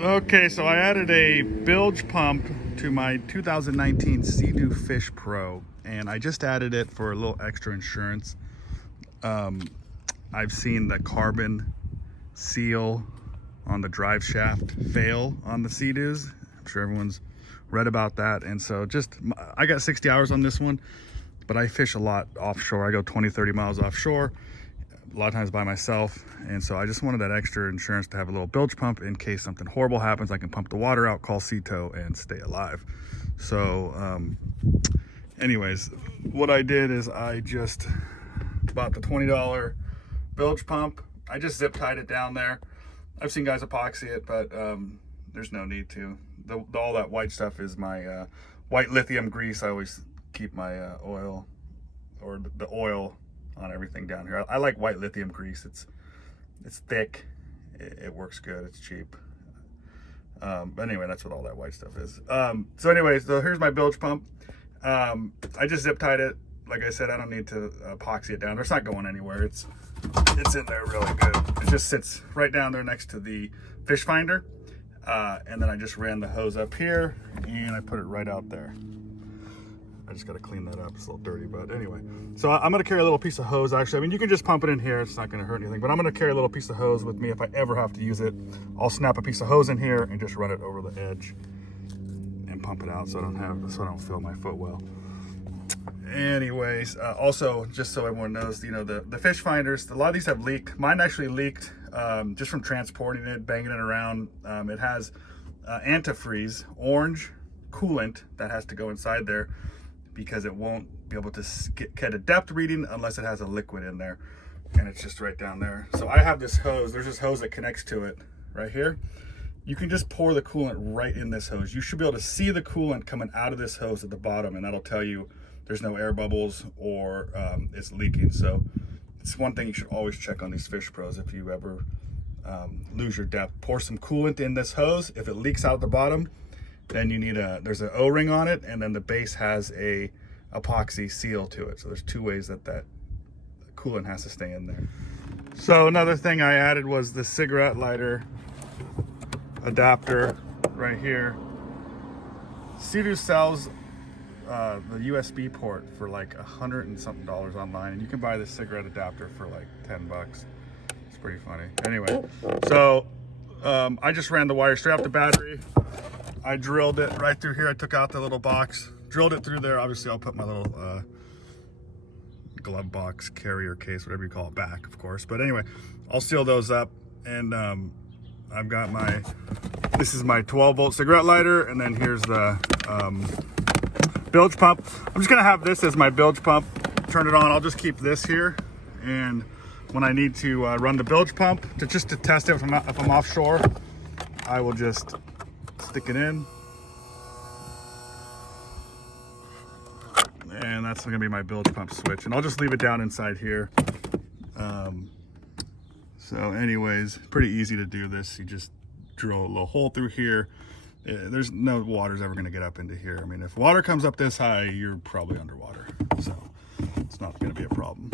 Okay, so I added a bilge pump to my 2019 Seadoo FishPro, and I just added it for a little extra insurance. I've seen the carbon seal on the drive shaft fail on the Seadoos. I'm sure everyone's read about that, and so I got 60 hours on this one, but I fish a lot offshore. I go 20-30 miles offshore, a lot of times by myself, and so I just wanted that extra insurance to have a little bilge pump in case something horrible happens. I can pump the water out, call Seadoo, and stay alive. So anyways, what I did is I just bought the $20 bilge pump. I just zip tied it down there. I've seen guys epoxy it, but there's no need to. All that white stuff is my white lithium grease. I always keep my oil, or the oil, on everything down here. I like white lithium grease. It's thick, it works good, it's cheap. But anyway, that's what all that white stuff is. So anyways, so here's my bilge pump. I just zip tied it. Like I said, I don't need to epoxy it down. It's not going anywhere. It's in there really good. It just sits right down there next to the fish finder. And then I just ran the hose up here and I put it right out there. I just got to clean that up. It's a little dirty, but anyway. So I'm going to carry a little piece of hose, actually. I mean, you can just pump it in here. It's not going to hurt anything, but I'm going to carry a little piece of hose with me if I ever have to use it. I'll snap a piece of hose in here and just run it over the edge and pump it out so I don't fill my foot well. Anyways, also, just so everyone knows, you know, the fish finders, a lot of these have leaked. Mine actually leaked just from transporting it, banging it around. It has antifreeze, orange coolant that has to go inside there, because it won't be able to get a depth reading unless it has a liquid in there, and it's just right down there. So I have this hose. There's this hose that connects to it right here. You can just pour the coolant right in this hose. You should be able to see the coolant coming out of this hose at the bottom, and that'll tell you there's no air bubbles or it's leaking. So it's one thing you should always check on these fish pros. If you ever lose your depth, pour some coolant in this hose. If it leaks out the bottom, then you need there's an O-ring on it, and then the base has a epoxy seal to it. So there's two ways that coolant has to stay in there. So another thing I added was the cigarette lighter adapter right here. Seadoo sells the USB port for like $100 and something online, and you can buy this cigarette adapter for like 10 bucks. It's pretty funny. Anyway, so I just ran the wire straight off the battery. I drilled it right through here. I took out the little box, drilled it through there. Obviously, I'll put my little glove box, carrier case, whatever you call it, back, of course. But anyway, I'll seal those up. And I've got this is my 12-volt cigarette lighter. And then here's the bilge pump. I'm just going to have this as my bilge pump. Turn it on. I'll just keep this here. And when I need to run the bilge pump, just to test it if I'm offshore, I will just stick it in, and that's gonna be my bilge pump switch, and I'll just leave it down inside here. So anyways, pretty easy to do this. You just drill a little hole through here. There's no water's ever gonna get up into here. I mean, if water comes up this high, you're probably underwater, so it's not gonna be a problem.